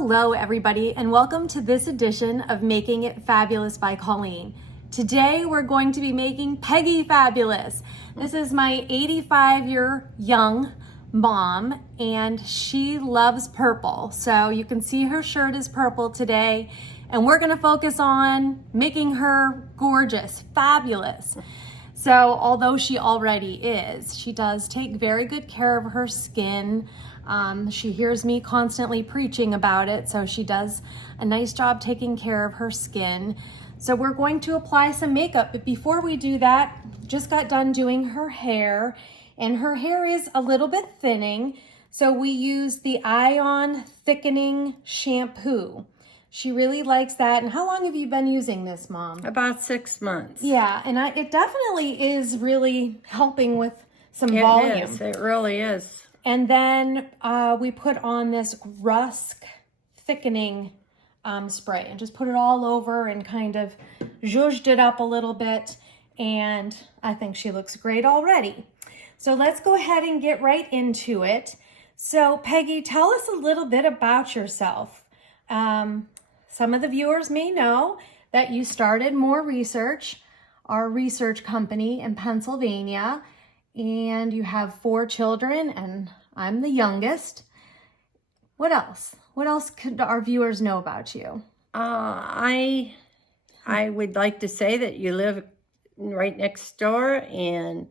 Hello everybody and welcome to this edition of Making It Fabulous by Colleen. Today we're going to be making Peggy fabulous. This is my 85-year young mom and she loves purple. So you can see her shirt is purple today and we're going to focus on making her gorgeous, fabulous. So although she already is, she does take very good care of her skin. She hears me constantly preaching about it, so she does a nice job taking care of her skin. So we're going to apply some makeup, but before we do that, just got done doing her hair, and her hair is a little bit thinning, so we use the Ion Thickening Shampoo. She really likes that. And how long have you been using this, Mom? About 6 months. Yeah, and it definitely is really helping with some volume. It is. It really is. And then we put on this Rusk thickening spray and just put it all over and kind of zhuzhed it up a little bit. And I think she looks great already. So let's go ahead and get right into it. So Peggy, tell us a little bit about yourself. Some of the viewers may know that you started More Research, our research company in Pennsylvania, and you have 4 children, and I'm the youngest. What else? What else could our viewers know about you? I would like to say that you live right next door, and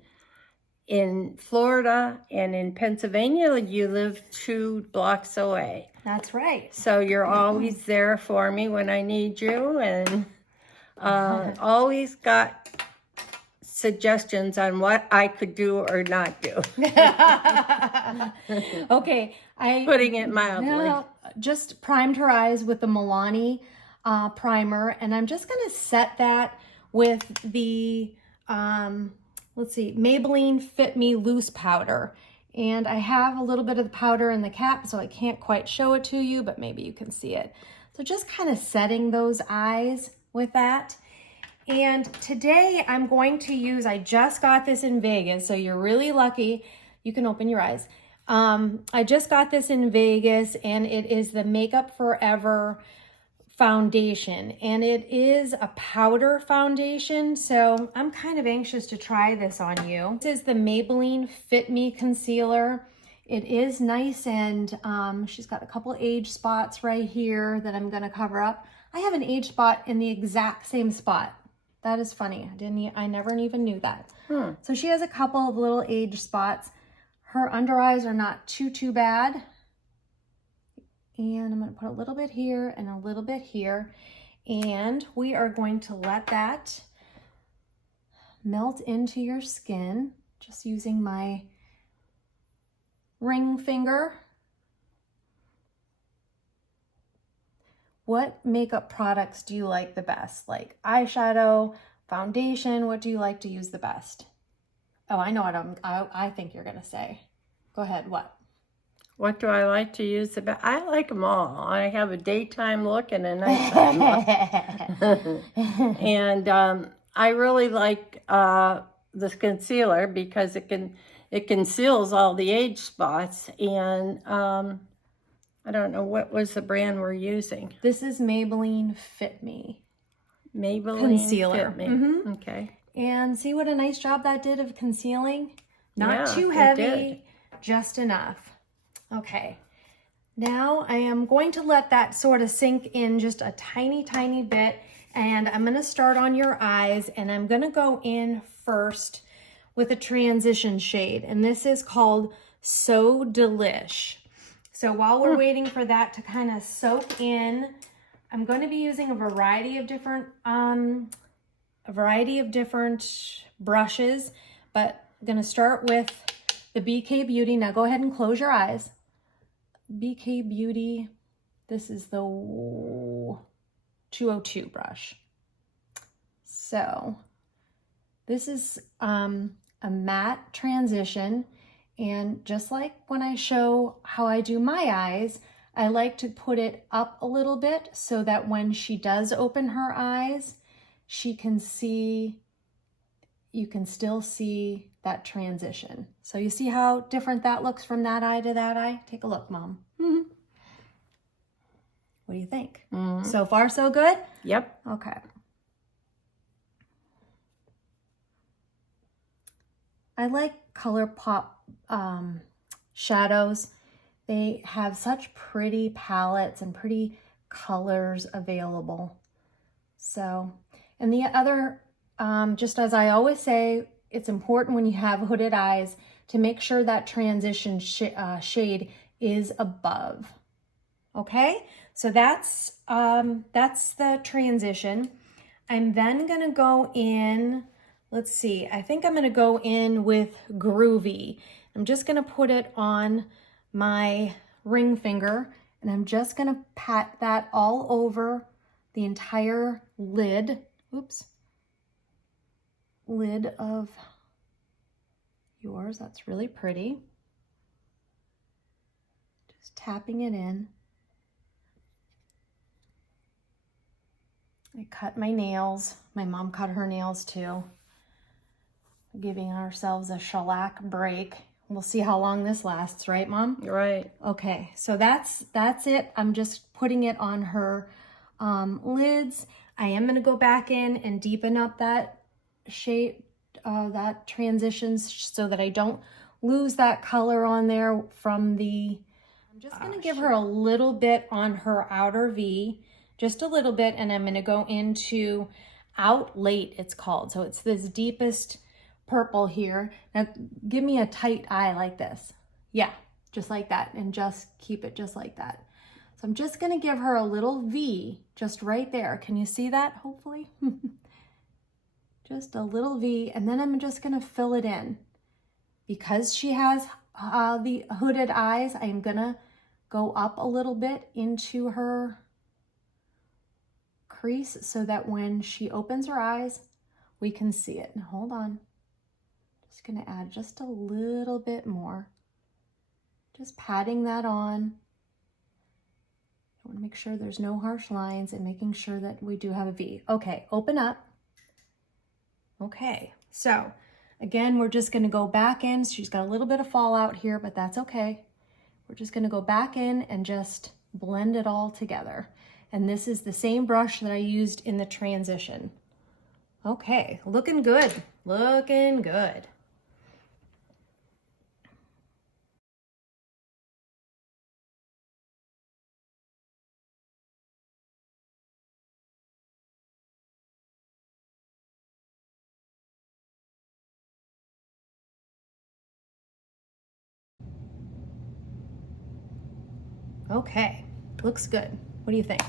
in Florida and in Pennsylvania, you live 2 blocks away. That's right. So you're always there for me when I need you, and always got suggestions on what I could do or not do. Okay. Putting it mildly. Just primed her eyes with the Milani primer, and I'm just going to set that with the, let's see, Maybelline Fit Me Loose Powder. And I have a little bit of the powder in the cap, so I can't quite show it to you, but maybe you can see it. So just kind of setting those eyes with that. And today I'm going to use, I just got this in Vegas, so you're really lucky. You can open your eyes. I just got this in Vegas, and it is the Makeup Forever foundation, and it is a powder foundation, so I'm kind of anxious to try this on you. This is the Maybelline Fit Me Concealer. It is nice, and she's got a couple age spots right here that I'm going to cover up. I have an age spot in the exact same spot. That is funny. I never even knew that. So she has a couple of little age spots. Her under eyes are not too bad. And I'm going to put a little bit here and a little bit here. And we are going to let that melt into your skin, just using my ring finger. What makeup products do you like the best? Like eyeshadow, foundation, what do you like to use the best? Oh, I know what I think you're going to say. Go ahead, what? What do I like to use the best? I like them all. I have a daytime look and a nighttime look. And I really like this concealer because it conceals all the age spots. And I don't know, what was the brand we're using? This is Maybelline Fit Me. Maybelline Concealer. Fit Me. Okay. And see what a nice job that did of concealing? Not Yeah, too it heavy, did. just enough. Okay, now I am going to let that sort of sink in just a tiny bit, and I'm going to start on your eyes, and I'm going to go in first with a transition shade, and this is called So Delish. So while we're waiting for that to kind of soak in, I'm going to be using a variety of different brushes, but I'm going to start with the BK Beauty. Now go ahead and close your eyes. BK Beauty, this is the 202 brush. So this is a matte transition, and just like when I show how I do my eyes, I like to put it up a little bit so that when she does open her eyes, she can see, you can still see that transition. So you see how different that looks from that eye to that eye? Take a look, Mom. What do you think? Mm-hmm. So far, so good? Yep. Okay. I like ColourPop shadows. They have such pretty palettes and pretty colors available. So, and the other, just as I always say, it's important when you have hooded eyes to make sure that transition shade is above. Okay, so that's the transition. I'm then gonna go in, let's see, I think I'm gonna go in with Groovy. I'm just gonna put it on my ring finger, and I'm just gonna pat that all over the entire lid, lid of yours. That's really pretty. Just tapping it in. I cut my nails. My mom cut her nails too. Giving ourselves a shellac break. We'll see how long this lasts, right, Mom? Right. Okay, so that's it. I'm just putting it on her lids. I am gonna go back in and deepen up that shape, that transitions, so that I don't lose that color on there from the, I'm just gonna give her a little bit on her outer V, just a little bit, and I'm gonna go into Out Late, it's called. So it's this deepest purple here. Now give me a tight eye like this. Yeah, just like that, and just keep it just like that. So I'm just gonna give her a little V just right there. Can you see that, hopefully? Just a little V, and then I'm just gonna fill it in. Because she has the hooded eyes, I'm gonna go up a little bit into her crease so that when she opens her eyes, we can see it. Now hold on. Just gonna add just a little bit more. Just patting that on. I wanna make sure there's no harsh lines and making sure that we do have a V. Okay, open up. Okay, so again, we're just gonna go back in. She's got a little bit of fallout here, but that's okay. We're just gonna go back in and just blend it all together. And this is the same brush that I used in the transition. Okay, looking good, looking good. Okay, looks good. What do you think?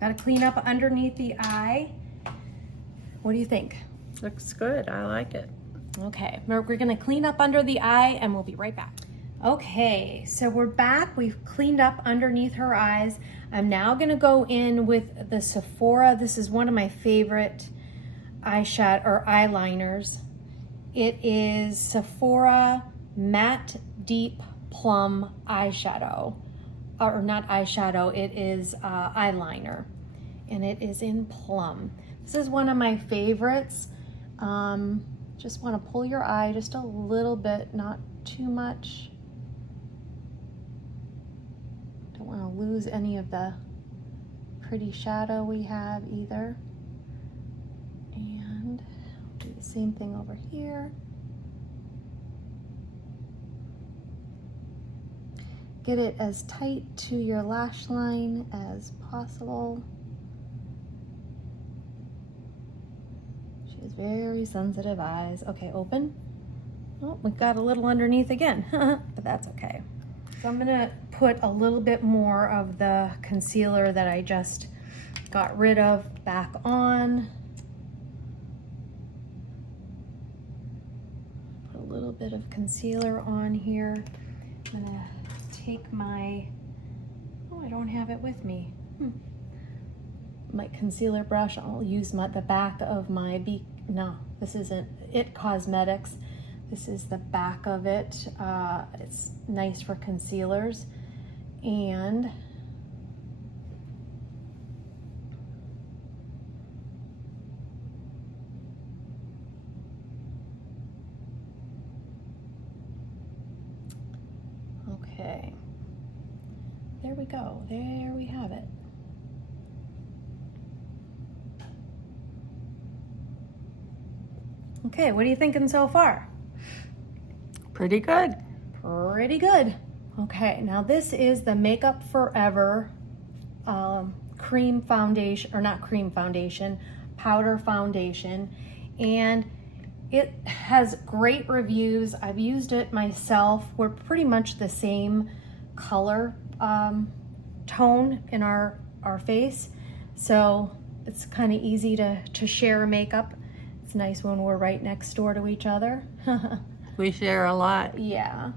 Got to clean up underneath the eye. What do you think? Looks good. I like it. Okay, we're going to clean up under the eye and we'll be right back. Okay, so we're back. We've cleaned up underneath her eyes. I'm now going to go in with the Sephora. This is one of my favorite eyeshadow or eyeliners. It is Sephora Matte Deep Plum Eyeshadow. Or not eyeshadow, it is eyeliner, and it is in plum. This is one of my favorites. Just want to pull your eye just a little bit, not too much. Don't want to lose any of the pretty shadow we have either. And do the same thing over here. Get it as tight to your lash line as possible. She has very sensitive eyes. Okay, open. Oh, we've got a little underneath again, but that's okay. So I'm gonna put a little bit more of the concealer that I just got rid of back on. Put a little bit of concealer on here. I'm gonna take my, oh, I don't have it with me. My concealer brush. I'll use the back of my no, this isn't It Cosmetics. This is the back of it. It's nice for concealers. And okay, there we go. There we have it. Okay, what are you thinking so far? Pretty good. Pretty good. Okay, now this is the Makeup Forever cream foundation, or not cream foundation, powder foundation. And it has great reviews. I've used it myself. We're pretty much the same color tone in our face. So it's kind of easy to share makeup. It's nice when we're right next door to each other. We share a lot. Yeah.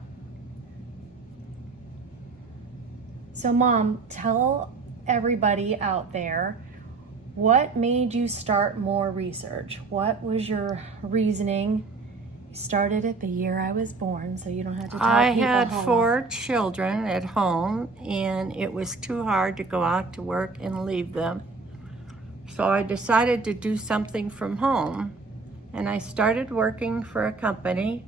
So Mom, tell everybody out there, what made you start more research? What was your reasoning? You started it the year I was born, so you don't have to tell I people had how 4 children at home, and it was too hard to go out to work and leave them. So I decided to do something from home, and I started working for a company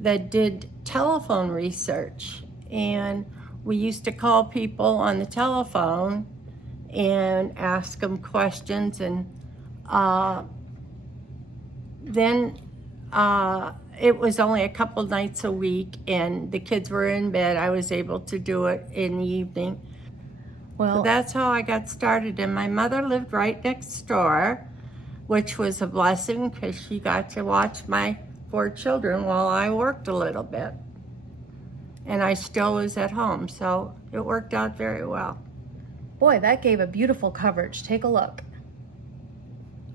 that did telephone research. And we used to call people on the telephone and ask them questions, and then it was only a couple nights a week, and the kids were in bed. I was able to do it in the evening. Well, So that's how I got started. And my mother lived right next door, which was a blessing because she got to watch my 4 children while I worked a little bit. And I still was at home, so it worked out very well. boy, that gave a beautiful coverage. Take a look.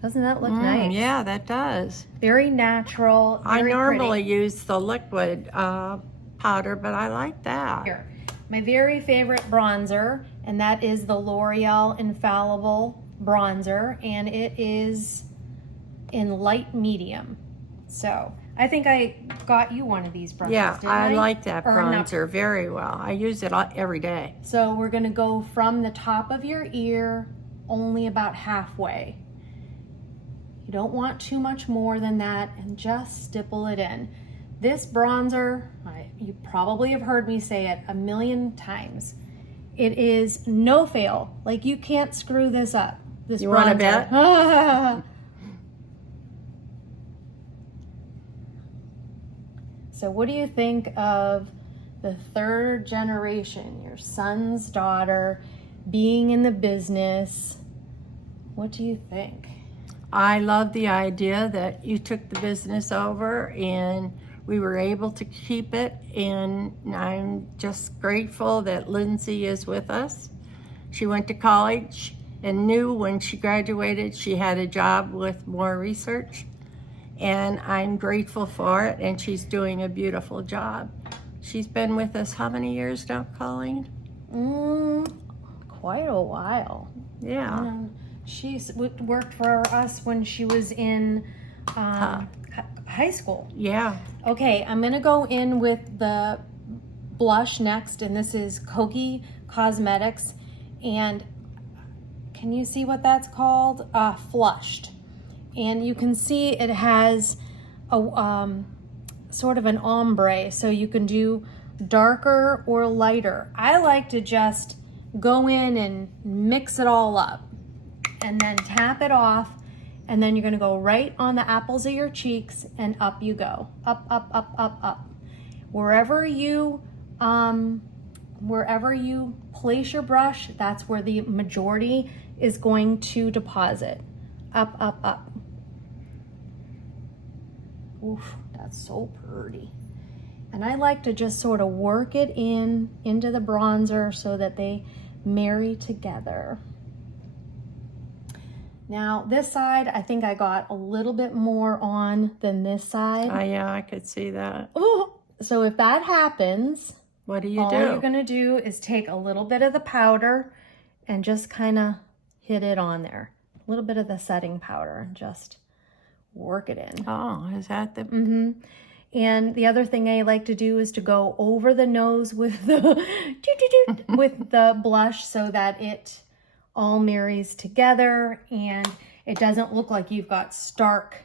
Doesn't that look nice? Yeah, that does. Very natural. I Very normally pretty. use the liquid powder, but I like that. Here, my very favorite bronzer, and that is the L'Oreal Infallible bronzer, and it is in light medium. So I think I got you one of these bronzers. Yeah, didn't I like that Or not. bronzer very well. I use it every day. So we're gonna go from the top of your ear only about halfway. You don't want too much more than that, and just stipple it in. This bronzer, you probably have heard me say it a million times. It is no fail. Like, you can't screw this up. This You bronzer. want to bet? So what do you think of the 3rd generation, your son's daughter, being in the business? What do you think? I love the idea that you took the business over and we were able to keep it, and I'm just grateful that Lindsay is with us. She went to college and knew when she graduated she had a job with more research, and I'm grateful for it, and she's doing a beautiful job. She's been with us how many years now, Colleen? Quite a while. Yeah. She's worked for us when she was in high school. Yeah. Okay, I'm gonna go in with the blush next, and this is Kogi Cosmetics. And can you see what that's called? Flushed. And you can see it has a sort of an ombre, so you can do darker or lighter. I like to just go in and mix it all up and then tap it off, and then you're gonna go right on the apples of your cheeks, and up you go. Up, up, up, up, up. Wherever you place your brush, that's where the majority is going to deposit. Up, up, up. Oof, that's so pretty. And I like to just sort of work it into the bronzer so that they marry together. Now this side, I think I got a little bit more on than this side. Yeah, I could see that. Ooh. So if that happens, What do you all do? you're gonna do is take a little bit of the powder and just kind of hit it on there. A little bit of the setting powder and just work it in. Oh, is that the... And the other thing I like to do is to go over the nose with the with the blush so that it all marries together and it doesn't look like you've got stark,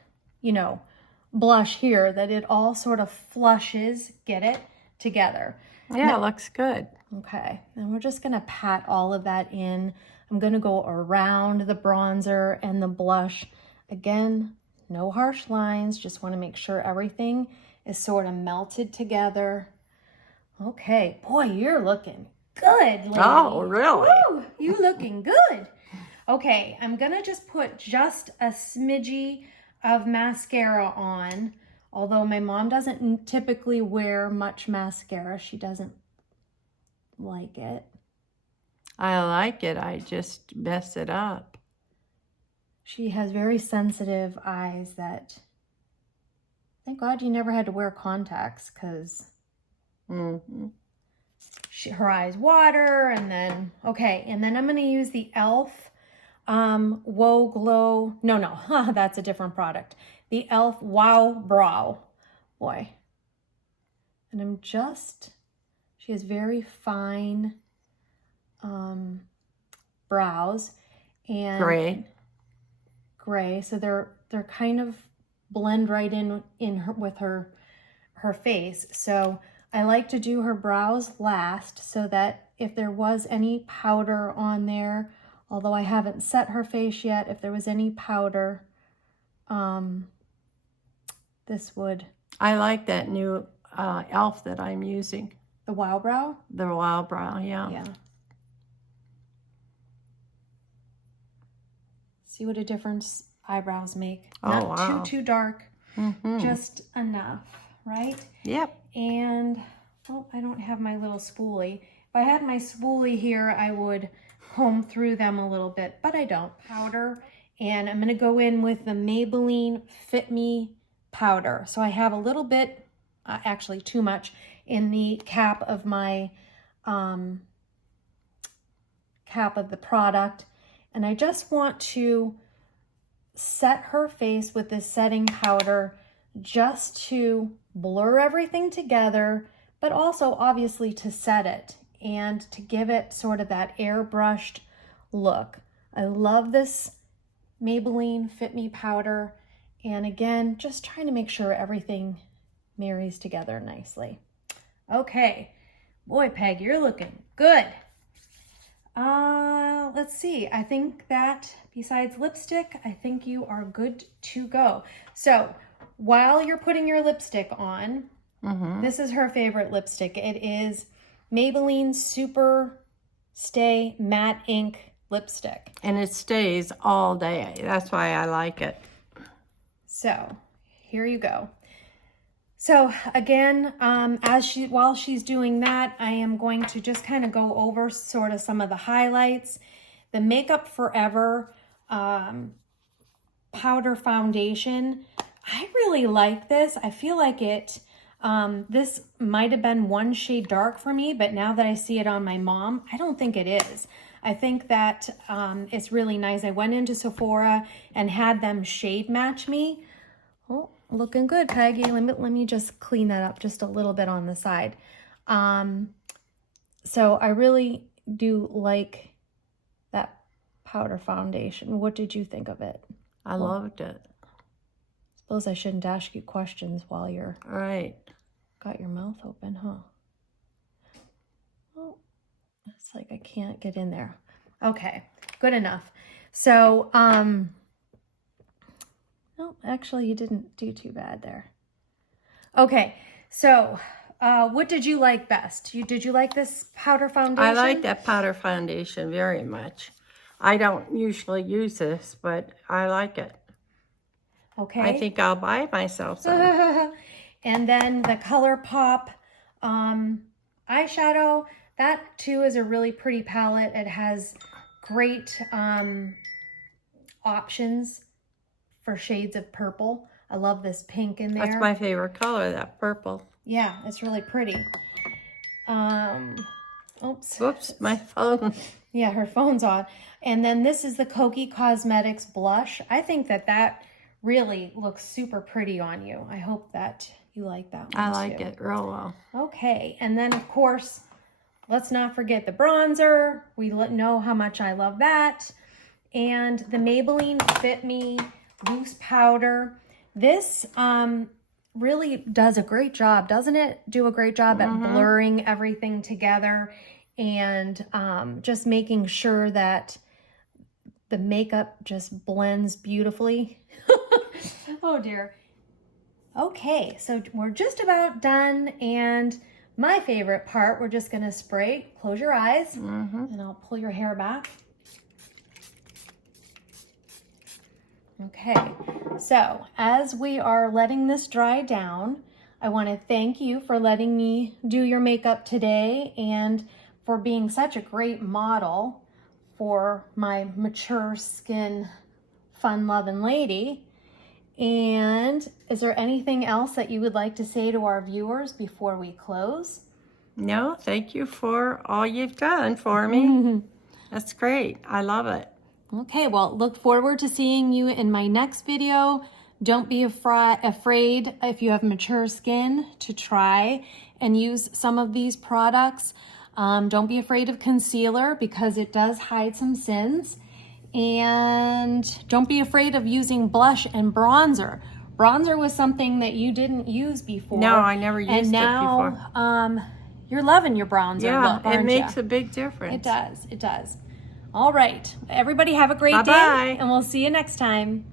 blush here, that it all sort of flushes, get it, together. Yeah, it looks good. Okay, and we're just gonna pat all of that in. I'm gonna go around the bronzer and the blush. Again, No harsh lines. Just want to make sure everything is sort of melted together. Okay. Boy, you're looking good, lady. Oh, really? Woo, you looking good. Okay, I'm going to just put just a smidgy of mascara on. Although my mom doesn't typically wear much mascara. She doesn't like it. I like it. I just mess it up. She has very sensitive eyes that... Thank God you never had to wear contacts, because her eyes water, and then... Okay, and then I'm going to use the e.l.f. Whoa Glow... No, that's a different product. The e.l.f. Wow Brow. Boy. And I'm just... She has very fine brows. And gray. So they're kind of blend right in her, with her face. So I like to do her brows last, so that if there was any powder on there, although I haven't set her face yet, if there was any powder, this would... I like that new e.l.f. that I'm using. The Wow Brow? The Wow Brow, yeah. Yeah. See what a difference eyebrows make. Oh, Not wow. too dark, just enough, right? Yep. And, oh, I don't have my little spoolie. If I had my spoolie here, I would comb through them a little bit, but I don't. Powder, and I'm going to go in with the Maybelline Fit Me powder. So I have a little bit, actually too much, in the cap of my, cap of the product. And I just want to set her face with this setting powder just to blur everything together, but also obviously to set it and to give it sort of that airbrushed look. I love this Maybelline Fit Me powder. And again, just trying to make sure everything marries together nicely. Okay. Boy, Peg, you're looking good. Let's see. I think that besides lipstick, I think you are good to go. So while you're putting your lipstick on, this is her favorite lipstick. It is Maybelline Super Stay Matte Ink Lipstick. And it stays all day. That's why I like it. So here you go. So again, while she's doing that, I am going to just kind of go over sort of some of the highlights. The Makeup Forever powder foundation. I really like this. I feel like this might have been one shade dark for me, but now that I see it on my mom, I don't think it is. I think that it's really nice. I went into Sephora and had them shade match me. Oh, looking good, Peggy. Let me just clean that up just a little bit on the side. So I really do like that powder foundation. What did you think of it? I loved it. Suppose I shouldn't ask you questions while you're got your mouth open, huh? Oh, it's like I can't get in there. Okay, good enough. So, no, actually you didn't do too bad there. Okay, so what did you like best? Did you like this powder foundation? I like that powder foundation very much. I don't usually use this, but I like it. Okay. I think I'll buy myself some. And then the ColourPop eyeshadow. That too is a really pretty palette. It has great options for shades of purple. I love this pink in there. That's my favorite color, that purple. Yeah, it's really pretty. Oops. Whoops, my phone. Yeah, her phone's on. And then this is the Kokie Cosmetics blush. I think that really looks super pretty on you. I hope that you like that one I like too. it real well. Okay, and then of course, let's not forget the bronzer. We know how much I love that. And the Maybelline Fit Me Loose Powder. This really does a great job, doesn't it? Do a great job at blurring everything together and just making sure that the makeup just blends beautifully. Oh dear. Okay, so we're just about done, and my favorite part, we're just gonna spray. Close your eyes, and I'll pull your hair back. Okay, so as we are letting this dry down, I want to thank you for letting me do your makeup today and for being such a great model for my mature skin, fun-loving lady. And is there anything else that you would like to say to our viewers before we close? No, thank you for all you've done for me. That's great. I love it. Okay, well, look forward to seeing you in my next video. Don't be afraid if you have mature skin to try and use some of these products. Don't be afraid of concealer because it does hide some sins. And don't be afraid of using blush and bronzer. Bronzer was something that you didn't use before. No, I never used and now, it before. You're loving your bronzer Yeah, look, it aren't makes ya? a big difference. It does, it does. All right, everybody have a great Bye-bye. day, and we'll see you next time.